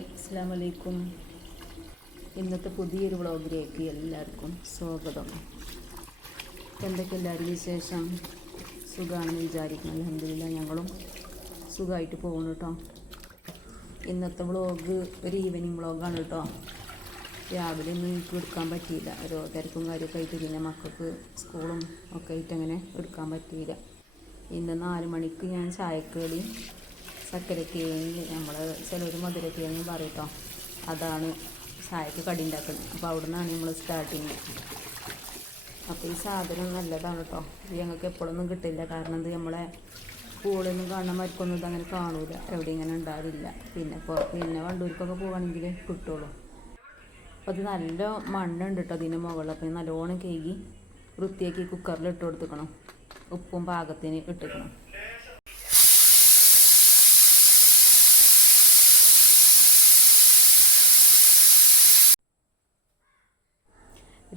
Hi, അസ്സലാമു അലൈക്കും. ഇന്നത്തെ പുതിയൊരു വ്ളോഗിലേക്ക് എല്ലാവർക്കും സ്വാഗതം. എന്തൊക്കെ എല്ലാവരും വിശേഷം? സുഖമാണെന്ന് വിചാരിക്കുന്നു. അൽഹംദുലില്ലാഹ് ഞങ്ങളും സുഖമായിട്ട് പോകുന്നു കേട്ടോ. ഇന്നത്തെ വ്ളോഗ് ഒരു ഈവനിങ് വ്ളോഗാണ് കേട്ടോ. രാവിലെ ഒന്നും എനിക്ക് എടുക്കാൻ പറ്റിയില്ല, ഓരോ തിരക്കും കാര്യമൊക്കെ ആയിട്ട്, പിന്നെ മക്കൾക്ക് സ്കൂളും ഒക്കെ ആയിട്ട് അങ്ങനെ എടുക്കാൻ പറ്റിയില്ല. ഇന്ന് 4 മണിക്ക് ഞാൻ ചായക്കടി ചക്കരക്കിഴങ്ങ്, നമ്മൾ ചിലർ മധുരക്കിഴങ്ങ് പറയും കേട്ടോ, അതാണ് ചായക്ക് കടി ഉണ്ടാക്കുന്നത്. അപ്പോൾ അവിടെ നിന്നാണ് നമ്മൾ സ്റ്റാർട്ടിങ്. അപ്പോൾ ഈ സാധനം നല്ലതാണ് കേട്ടോ. ഇത് ഞങ്ങൾക്ക് എപ്പോഴൊന്നും കിട്ടില്ല, കാരണം ഇത് നമ്മളെ പൂളൊന്നും കാണാൻ മരിക്കൊന്നും ഇതങ്ങനെ കാണൂല, എവിടെ ഇങ്ങനെ ഉണ്ടാവില്ല. പിന്നെ വണ്ടൂർക്കൊക്കെ പോവുകയാണെങ്കിൽ കിട്ടുള്ളൂ. അപ്പോൾ അത് നല്ല മണ്ണുണ്ട് കേട്ടോ അതിന് മുകളിൽ. അപ്പോൾ നല്ലോണം കേകി വൃത്തിയാക്കി കുക്കറിൽ ഇട്ട് കൊടുത്തുക്കണം, ഉപ്പും പാകത്തിന് ഇട്ടിക്കണം.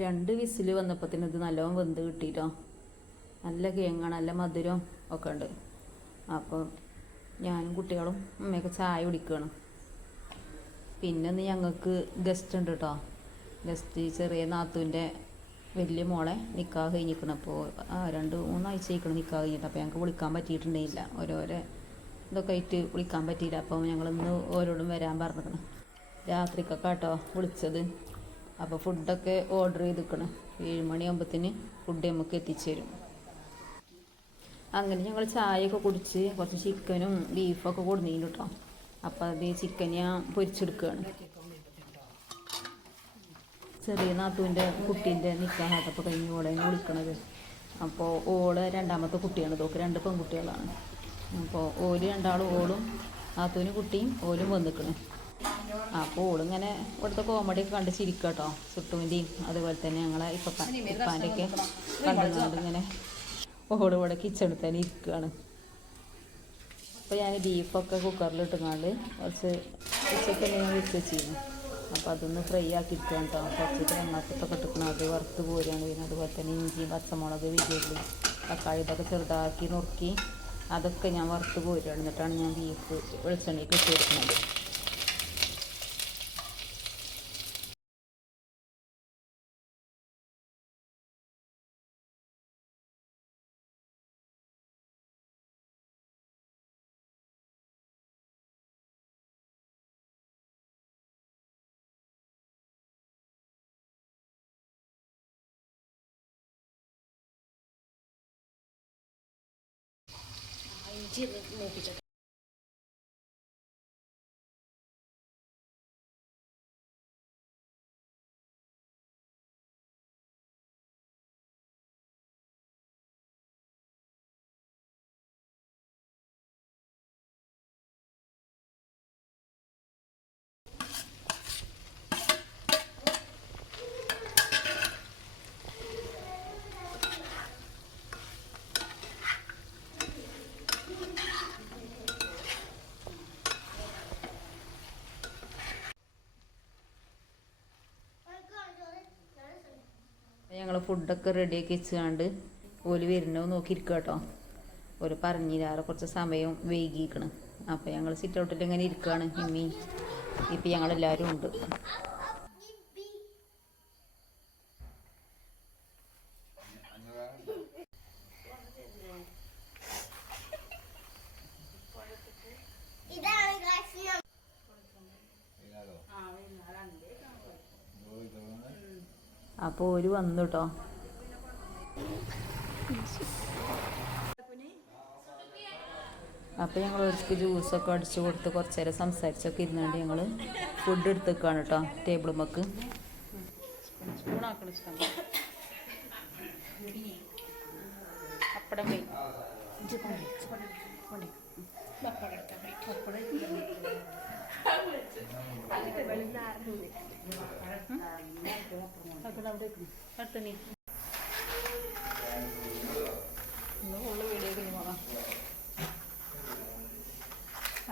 2 വിസിൽ വന്നപ്പോഴത്തേന് ഇത് നല്ലോണം വെന്ത് കിട്ടിയിട്ടോ. നല്ല കിഴങ്ങാണ്, നല്ല മധുരം ഒക്കെ ഉണ്ട്. അപ്പോൾ ഞാനും കുട്ടികളും അമ്മയൊക്കെ ചായ കുടിക്കുകയാണ്. പിന്നെ ഒന്ന് ഞങ്ങൾക്ക് ഗസ്റ്റ് ഉണ്ട് കേട്ടോ. ഗസ്റ്റ് ചെറിയ നാത്തൂൻ്റെ വലിയ മോളെ നിക്കാഹ് കഴിഞ്ഞിരിക്കണം. അപ്പോൾ 2-3 ആഴ്ച ആയിക്കണം നിക്കാഹ് കഴിഞ്ഞിട്ട്. അപ്പോൾ ഞങ്ങൾക്ക് വിളിക്കാൻ പറ്റിയിട്ടുണ്ടായില്ല, ഓരോരോ ഇതൊക്കെ ആയിട്ട് വിളിക്കാൻ പറ്റിയില്ല. അപ്പോൾ ഞങ്ങളിന്ന് ഓരോടും വരാൻ പറഞ്ഞിരിക്കണം. രാത്രിക്കൊക്കെ കേട്ടോ വിളിച്ചത്. അപ്പോൾ ഫുഡൊക്കെ ഓർഡർ ചെയ്തിരിക്കണം. 7 മണിയാകുമ്പോഴത്തേന് ഫുഡ് നമുക്ക് എത്തിച്ചു തരും. അങ്ങനെ ഞങ്ങൾ ചായയൊക്കെ കുടിച്ച് കുറച്ച് ചിക്കനും ബീഫൊക്കെ കൊടുന്നിരുന്നു കേട്ടോ. അപ്പോൾ അത് ചിക്കൻ ഞാൻ പൊരിച്ചെടുക്കുകയാണ്. ചെറിയ നാത്തൂൻ്റെ കുട്ടീൻ്റെ നിക്കാഹത്തപ്പോൾ കഴിഞ്ഞ് ഓളേനെ വിളിക്കണത്. അപ്പോൾ ഓള് 2ാമത്തെ കുട്ടിയാണ്, ഇതൊക്കെ 2 പെൺകുട്ടികളാണ്. അപ്പോൾ ഓല് രണ്ടാളും, ഓളും നാത്തൂന് കുട്ടിയും ഓലും വന്നിക്കണ്. അപ്പോൾ ഓളിങ്ങനെ ഇവിടുത്തെ കോമഡിയൊക്കെ കണ്ട് ചിരിക്കുക കേട്ടോ. സുട്ടുവിൻ്റെയും അതുപോലെ തന്നെ ഞങ്ങളെ ഇപ്പാൻ്റെയൊക്കെ കണ്ടുകൊണ്ട് ഇങ്ങനെ ഓട് ഇവിടെ കിച്ചണിൽ തന്നെ ഇരിക്കുകയാണ്. അപ്പോൾ ഞാൻ ബീഫൊക്കെ കുക്കറിലിട്ടുകൊണ്ട് കുറച്ച് ഉച്ചയ്ക്ക് ഞാൻ വെച്ച് വെച്ചിരുന്നു. അപ്പോൾ അതൊന്ന് ഫ്രൈ ആക്കിയിരിക്കുകയാണ് കേട്ടോ. കുറച്ച് എണ്ണത്തൊക്കെ ഇട്ടിക്കണം, അത് വറുത്ത് പോരുകയാണ്. പിന്നെ അതുപോലെ തന്നെ ഇഞ്ചി, പച്ചമുളക്, വെല്ലുള്ളി, തക്കാളി ഇതൊക്കെ ചെറുതാക്കി നുറുക്കി അതൊക്കെ ഞാൻ വറുത്ത് പോരുകയാണ്. എന്നിട്ടാണ് ഞാൻ ബീഫ് വെളിച്ചെണ്ണയ്ക്ക് ഇട്ട് കൊടുക്കുന്നത്. ഞങ്ങൾ ഫുഡൊക്കെ റെഡിയാക്കി വെച്ചുകൊണ്ട് ഓല് വരുന്നോ നോക്കിയിരിക്കുക കേട്ടോ. ഓല് പറഞ്ഞില്ലാറ് കുറച്ച് സമയം വൈകിക്കണം. അപ്പോൾ ഞങ്ങൾ സിറ്റ് ഔട്ടിൽ ഇങ്ങനെ ഇരിക്കുകയാണ്. ഇപ്പം ഞങ്ങളെല്ലാവരും ഉണ്ട്. അപ്പോൾ ഒരു വന്നു കേട്ടോ. അപ്പോൾ ഞങ്ങൾ ഒരിക്കൽ ജ്യൂസൊക്കെ അടിച്ചു കൊടുത്ത് കുറച്ച് നേരം സംസാരിച്ചൊക്കെ ഇരുന്നുകൊണ്ട് ഞങ്ങൾ ഫുഡ് എടുത്തേക്കാണ് കേട്ടോ ടേബിൾ മക്ക്.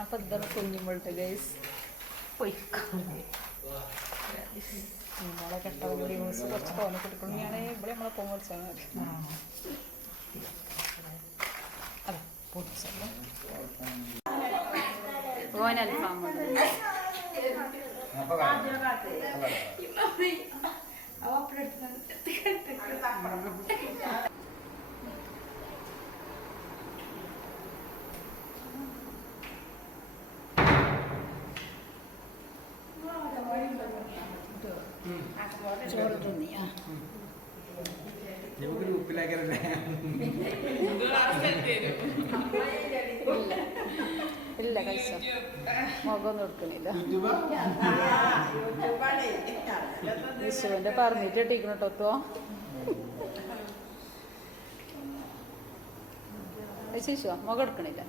അപ്പോൾ ഇതാണ് കുഞ്ഞുമ്പോഴത്തെ ഗൈസ് നമ്മളെ കെട്ടവരുടെ ന്യൂസ് കുറച്ച് തോന്നി കൊടുക്കണമെന്നാണ്. ഇവിടെ നമ്മളെ പോകാൻ വിളിച്ചാൽ മതി. അതെ പൊടിച്ചല്ലോ ഓൻ അൽഫാമുണ്ട്. ചോറ് തിന്നിയാ ഗ്രൂപ്പിലാക്കല്ലേ ഇല്ല കഴിച്ചോ മുഖമൊന്നും എടുക്കണില്ല വിഷുവിന്റെ പറഞ്ഞിട്ട് ഇട്ടിരിക്കണ കേട്ടോ ശിശുവാ മുഖം എടുക്കണില്ല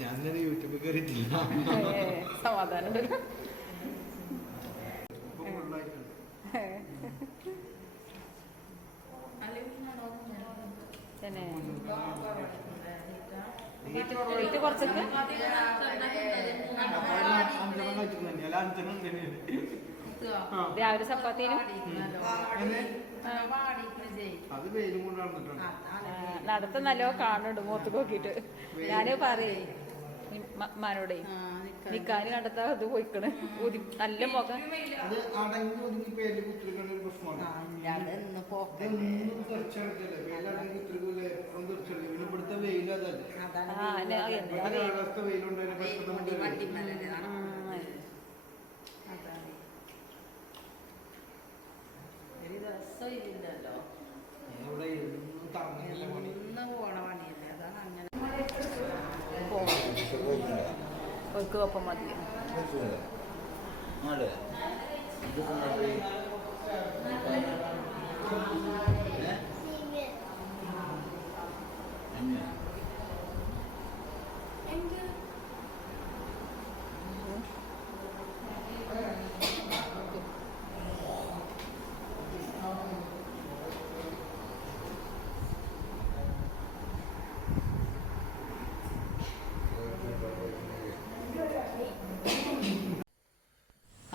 ഞാൻ യൂട്യൂബിൽ കയറിയിട്ടില്ല സമാധാനം കുറച്ചൊക്കെ രാവിലെ ചപ്പാത്തിനും നടത്ത നല്ലോ കാണുന്നുണ്ട് മുഖത്ത് നോക്കിട്ട് ഞാന് പറയേ മാനോടെ നിക്കാന് കണ്ടെത്താ ഇത് പോയിക്കണ് നല്ല മുഖം അവർക്ക് ഒപ്പം മതി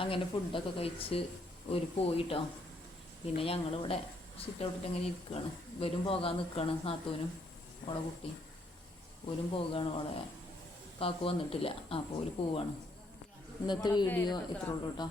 അങ്ങനെ ഫുഡൊക്കെ കഴിച്ച് ഒരു പോയിട്ടോ. പിന്നെ ഞങ്ങളിവിടെ സിറ്റൗട്ടിട്ട് അങ്ങനെ ഇരിക്കുകയാണ്. ഇവരും പോകാൻ നിൽക്കുകയാണ്, നാത്തൂനും ഓളെ കുട്ടി ഓരും പോകുകയാണ്. ഓളെ കാക്കു വന്നിട്ടില്ല, അപ്പോൾ ഓര് പോവാണ്. ഇന്നത്തെ വീഡിയോ ഇത്രേ ഉള്ളൂ കേട്ടോ.